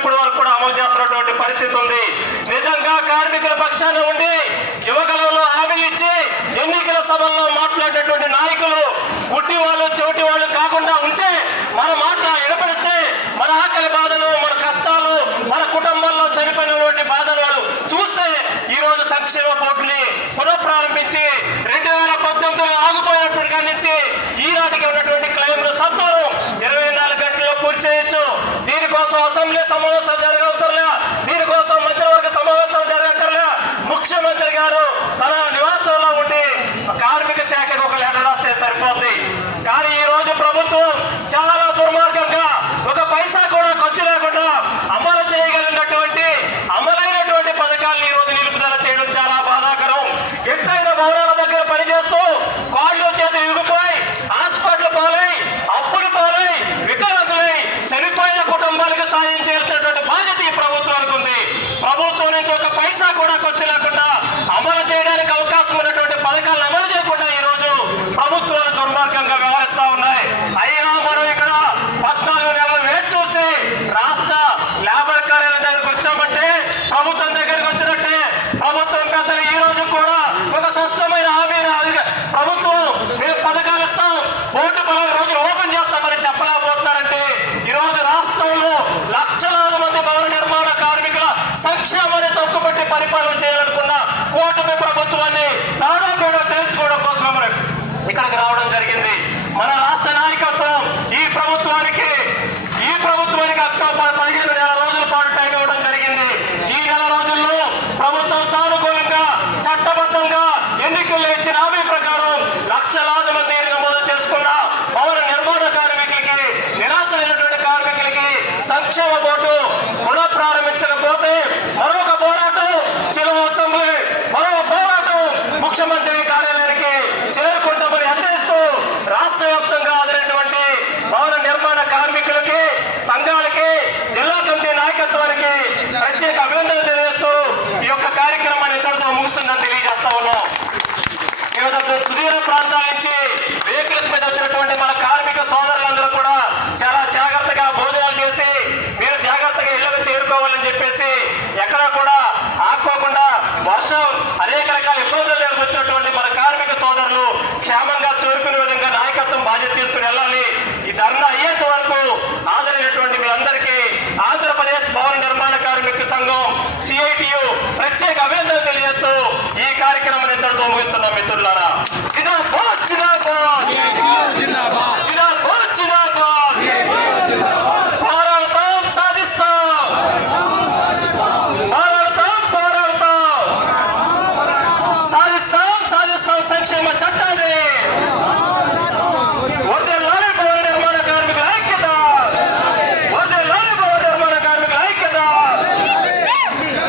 ఇప్పటి వరకు కూడా అమలు చేస్తున్నటువంటి పరిస్థితి ఉంది. నిజంగా కార్మికుల పక్షాన ఉండి యువకులలో హామీ ఇచ్చి ఎన్నికల సభల్లో మాట్లాడేటువంటి నాయకులు గుడ్డి వాళ్ళు చోటి వాళ్ళు కాకుండా ఉంటే మన మాట వినపడిస్తే మన ఆకలి బాధలు, మన కష్టాలు, మన కుటుంబాల్లో చనిపోయినటువంటి బాధలు వాళ్ళు చూస్తే ఈ రోజు సంక్షేమ బోర్డుని పునఃప్రారంభించి 2019లో ఆగిపోయినప్పటి నుంచి ఈనాటికి ఉన్నటువంటి క్లెయిమ్లు సత్వరం 24 గంటల్లో పూర్తి చేయొచ్చు. దీనికోసం అసెంబ్లీ సమావేశాలు జరగవసరంలే, దీనికోసం మంత్రివర్గ సమావేశాలు జరగక్కర్లే. ముఖ్యమంత్రి గారు తన నివాసంలో ఉండి కార్మిక శాఖకు ఒక లెటర్ రాస్తే సరిపోతుంది. కానీ ఈ రోజు ప్రభుత్వం చాలా దుర్మార్గంగా ఒక పైసా కూడా ఖర్చు లేకుండా అమలు చేయగలిగినటువంటి అమలైనటువంటి పథకాలను ఈ రోజు నిలుపుదల చేయడం చాలా బాధాకరం. ఎత్తైన భవనాల దగ్గర పనిచేస్తూ కాళ్ళు చేతులు ఇరిగిపోయి హాస్పిటల్ పాలై అప్పులు పాలై వికలాంగులై చనిపోయిన కుటుంబాలకు సాయం చేస్తున్నటువంటి బాధ్యత ఈ ప్రభుత్వానికి ఉంది. ప్రభుత్వం నుంచి ఒక పైసా కూడా ఖర్చు లేకుండా అమలు చేయడానికి అవకాశం ఉన్నటువంటి పథకాలను అమలు చేయకుండా ఈ రోజు ప్రభుత్వాలు దుర్మార్గంగా వ్యవహరిస్తా ఉన్నాయి. అయినా మనం ఇక్కడ 14 నెలలు వేచి చూసి రాష్ట్ర లేబర్ కార్యాలయం దగ్గరకు వచ్చామంటే ప్రభుత్వం దగ్గరికి వచ్చినట్టే. ప్రభుత్వం పెద్దలు ఈ రోజు కూడా ఒక స్పష్టమైన హామీని ప్రభుత్వం మేము పథకాలు ఇస్తాం, బోర్డు 10 రోజులు ఓపెన్ చేస్తామని చెప్పలేకపోతున్నారంటే ఈ రోజు రాష్ట్రంలో లక్షలాది మంది భవన నిర్మాణ కార్మికుల సంక్షేమాన్ని తొక్కుపెట్టి పరిపాలన చేయాలనుకున్న కూటమి ప్రభుత్వాన్ని దాదాపు తెలుసుకోవడం కోసం ఇక్కడికి రావడం జరిగింది. మన రాష్ట్ర నాయకత్వం ఈ ప్రభుత్వానికి అక్టోబర్ 15 నెల రోజుల పాటు టైం ఇవ్వడం జరిగింది. ఈ నెల రోజుల్లో ప్రభుత్వం సానుకూలంగా చట్టబద్ధంగా ఎన్నికల్లో ఇచ్చిన హామీ ప్రకారం లక్షలాది మంది నమోదు చేసుకున్న భవన నిర్మాణ కార్మికులకి, నిరాశలైనటువంటి కార్మికులకి సంక్షేమ బోర్డు పునఃప్రారంభించకపోతే మరొక పోరాటం చిలో అసెంబ్లీ, మరో పోరాటం ముఖ్యమంత్రి కార్యాలయానికి చేరుకుంటామని హెచ్చరిస్తూ రాష్ట్ర వ్యాప్తంగా హాజరైనటువంటి భవన నిర్మాణ కార్మికులకి, సంఘాలకి, జిల్లా కమిటీ నాయకత్వానికి ప్రత్యేక అభినందనలు తెలియజేస్తూ ఈ యొక్క కార్యక్రమాన్ని ఇంతటితో ముగుస్తుందని తెలియజేస్తా ఉన్నాం. వివిధ సుదూర ప్రాంతాల నుంచి వెహికల్స్ మీద వచ్చినటువంటి మన కార్మిక సోదరులందరూ కూడా చాలా జాగ్రత్తగా భోజనాలు చేసి మీరు జాగ్రత్తగా ఇళ్లకు చేరుకోవాలని చెప్పేసి ఎక్కడా కూడా ఆపుకోకుండా వర్షం అనేక రకాల ఇబ్బందులు వచ్చినటువంటి మన కార్మిక సోదరులు క్షేమంగా చేరుకునే విధంగా నాయకత్వం బాధ్యత తీసుకుని వెళ్ళాలి. ఈ ధర్నా అయ్యేంత వరకు హాజరైనటువంటి మీ అందరికీ ఆంధ్రప్రదేశ్ భవన నిర్మాణ కార్మిక సంఘం CITU ప్రత్యేక అభినందనలు తెలియజేస్తూ ఈ కార్యక్రమాన్ని ఇంతటితో ముగిస్తున్నాం. మిత్రులారా, జిందాబాద్ జిందాబాద్.